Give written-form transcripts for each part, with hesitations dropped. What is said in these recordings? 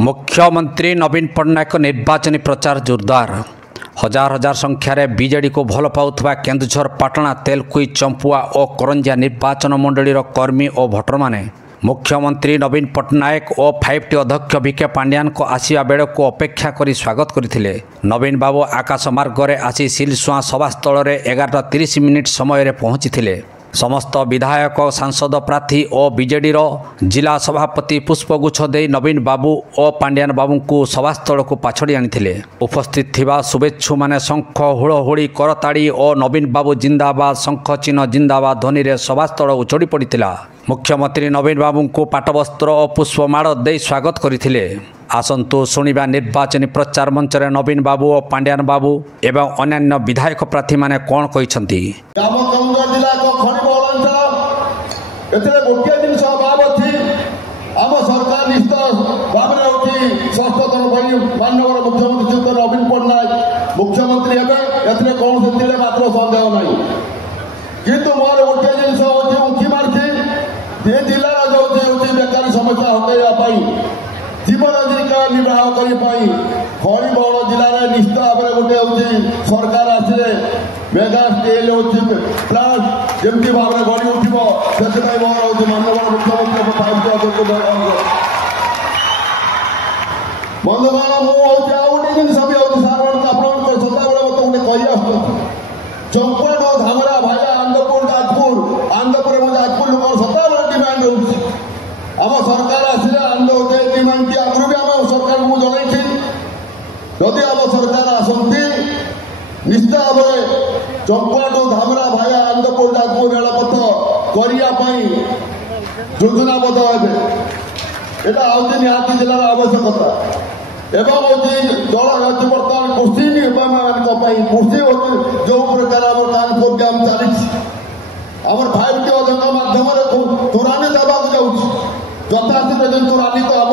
मुख्यमंत्री नवीन पट्टनायक निर्वाचन प्रचार जोरदार। हजार हजार संख्यार बीजेडी को भल पाउथबा केन्दुझर पाटना तेलकुई चंपुआ और करंजिया निर्वाचन मंडलीर कर्मी और भोटर माने मुख्यमंत्री नवीन पट्टनायक और 5T अध्यक्ष विके पांड्यान को आसिया बेड़ को अपेक्षा करी स्वागत करथिले। नवीन बाबू आकाश मार्ग में आसी सिलसुआ सभास्थल में 11:30 समय पहुंची। समस्त विधायक सांसद प्रार्थी और बीजेडी जिला सभापति पुष्पगुच्छ दे नवीन बाबू और पांड्यान बाबू को सभास्थल को पाछड़ी आनी। उपस्थित थिबा शुभेच्छु माने शंख हुड़हुड़ी करताड़ी और नवीन बाबू जिंदाबाद शंख चिन्ह जिंदाबाद ध्वनि रे सभास्थल उछड़ी पड़ता। मुख्यमंत्री नवीन बाबू को पाटवस्त्र और पुष्पमाड़ दे स्वागत करथिले। आसंतु शुणिबा निर्वाचन प्रचार मंच रे नवीन बाबू और पांड्यान बाबू एवं अन्य विधायक प्रार्थी माने कोन कहिसंती। जिला को खनिबल अंचल एतरे गोटे जिनस अभाव अछि। आम सरकार निश्चित भाव में होती संस्थान माननीय मुख्यमंत्री श्री नवीन पट्टनायक मुख्यमंत्री हेबे कौन से मात्र सन्देह नहीं। किंतु मोर गोटे जिनस उंकी मार्ची ये जिलार जो बेकारी समस्या हटाइवाई जीवन जीविका निर्वाह करने खनिबल जिले निश्चित भाव में गोटे सरकार आसिले मेगा स्केल प्लांट जमी भाव में गढ़ी उठ से मोर माननीय मुख्यमंत्री बंधुगण मुझे गोटे जिन सब सार सदाबले मत गोटे कही चंपट धामरा भाया आंदपुर जाजपुर लोक सदाबले डिमांड होम सरकार आसिले आंदोलन डिमांड आगु भी आम सरकार को जन जदि आम सरकार आसती निश्चित भाव में चंपट धामरा भाया आंदपुर जाजपुर रेलपथ करने योजनाबद्ध हे यहाँ निहाती जिलार आवश्यकता एवं जल बर्तमान कृषि कृषि जो प्रकार आम प्रोग्राम चली आम 5T अध्यक्ष मध्यम तुरानी देवाक जाऊँ यथाशीघ्र जो तुरानी तो आम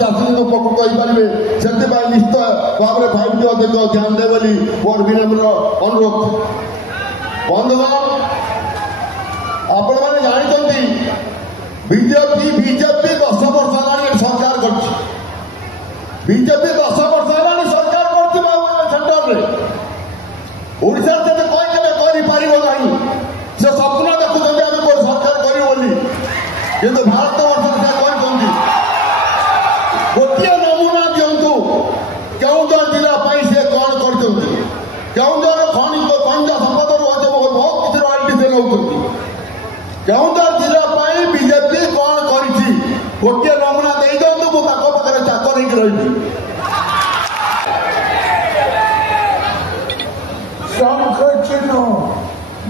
चाषी उपकृत हो पारे से निश्चित भाव में 5T अध्यक्ष ध्यान दे बोली मोर विनम्र अनुरोध। बंधुगण आपण मैंने जानते बीजेपी 10 वर्ष है सरकार कर बीजेपी 10 वर्ष है सरकार कर ओडिशा से कहीपर से स्वप्न देखुं आम कोई सरकार करी कि भारत वर्ष से कहते गोटे नमूना दिंतु केउझर जिला से कौन कर केउझर खनिज संपद बहुत किसी रॉयल्टी से नौ केउझर जिला बीजेपी कौन कर गोटे नमूना दे दिंतु मुझे चाकर हो रही शंख चिन्ह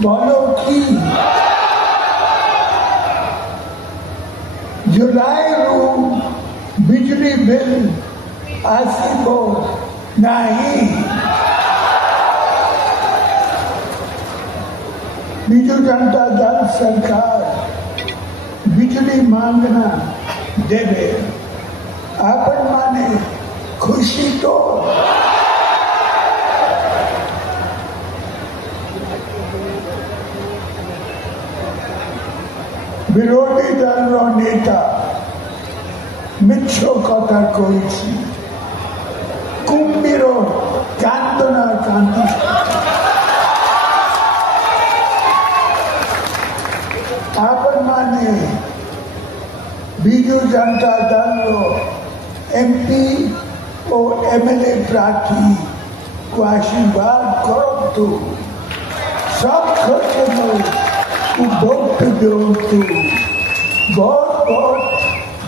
बोलो कि जुलाई बिजली बिल आसो नहीं। बिजू जनता दल सरकार बिजली मांगना देवे अपन माने खुशी तो विरोधी दल नेता मिछ कथा कही कुंभीर कांदना कांदी आपण माने बिजू जनता दल MP और MLA प्रार्थी को आशीर्वाद करो तो सब खर्च में उपभोक्त दिंतु। बहुत बहुत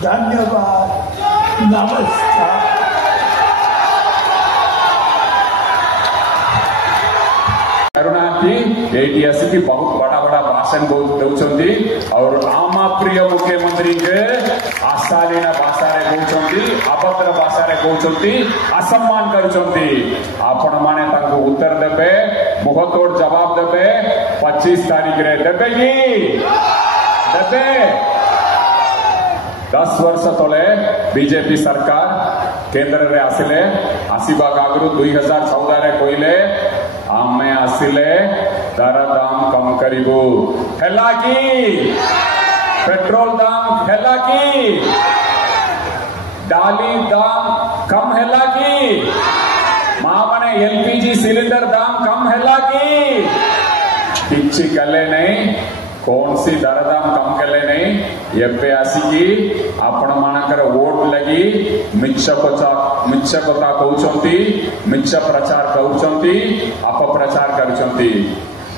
धन्यवाद। नमस्कार। ये आसिक बहुत बड़ा बड़ा भाषण दौरान और आम प्रिय मुख्यमंत्री के आशालीन भाषा अभद्र भाषा असम्मान कर माने उत्तर देवे मुहतोड़ जवाब देवे 25 तारीख रे देवे कि देवे 10 वर्ष तले बीजेपी सरकार केंद्र रे आसिले आसवा आगु 2014 रे कहले आमे आसिले दर दाम कम करिबु हेला कि पेट्रोल दाम हेला कि डाली दाम कम हैला की माँ मैंने एलपीजी सिलेंडर दाम कम हैला की किसी कले नहीं कौन सी दरदाम कम कले नहीं एबे आसिकी आपण मानकर वोट लगी मिच्छ कथा कहउचंती मिच्छ प्रचार कहउचंती अपप्रचार करूचंती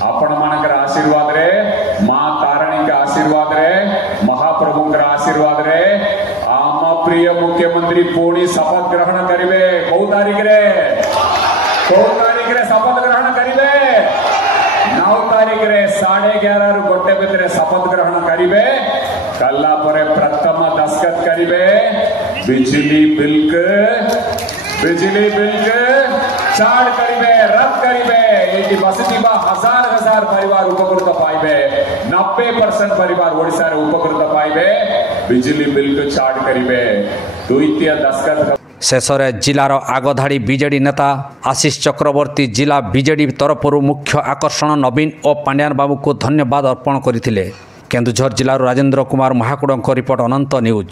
आपण मानकर आशीर्वाद रे मां तारणी का आशीर्वाद रे महाप्रभु का आशीर्वाद रे आम प्रिय मुख्यमंत्री पुणी शपथ ग्रहण करिवे कौ तारीख रे शपथ ग्रहण करिवे 9 तारीख रे 11:30 रु गोटे भितर शपथ ग्रहण करिवे कल्ला परे प्रथम दस्तखत करिवे बिजली बिल के चार्ज करिवे रद्द करिवे एटी बसतिबा हजार परिवार उपकृत पाइबे 90% परिवार ओडिसा रे उपकृत पाइबे बिजली बिल के चार्ज करिवे द्वितीय दस्तखत शेषरे जिलार आगधाड़ी बीजेडी नेता आशीष चक्रवर्ती जिला बीजेडी तरफर मुख्य आकर्षण नवीन और पांड्यान बाबू को धन्यवाद अर्पण करते। केन्दुझर जिलार राजेंद्र कुमार महाकुड़ रिपोर्ट अनंत न्यूज।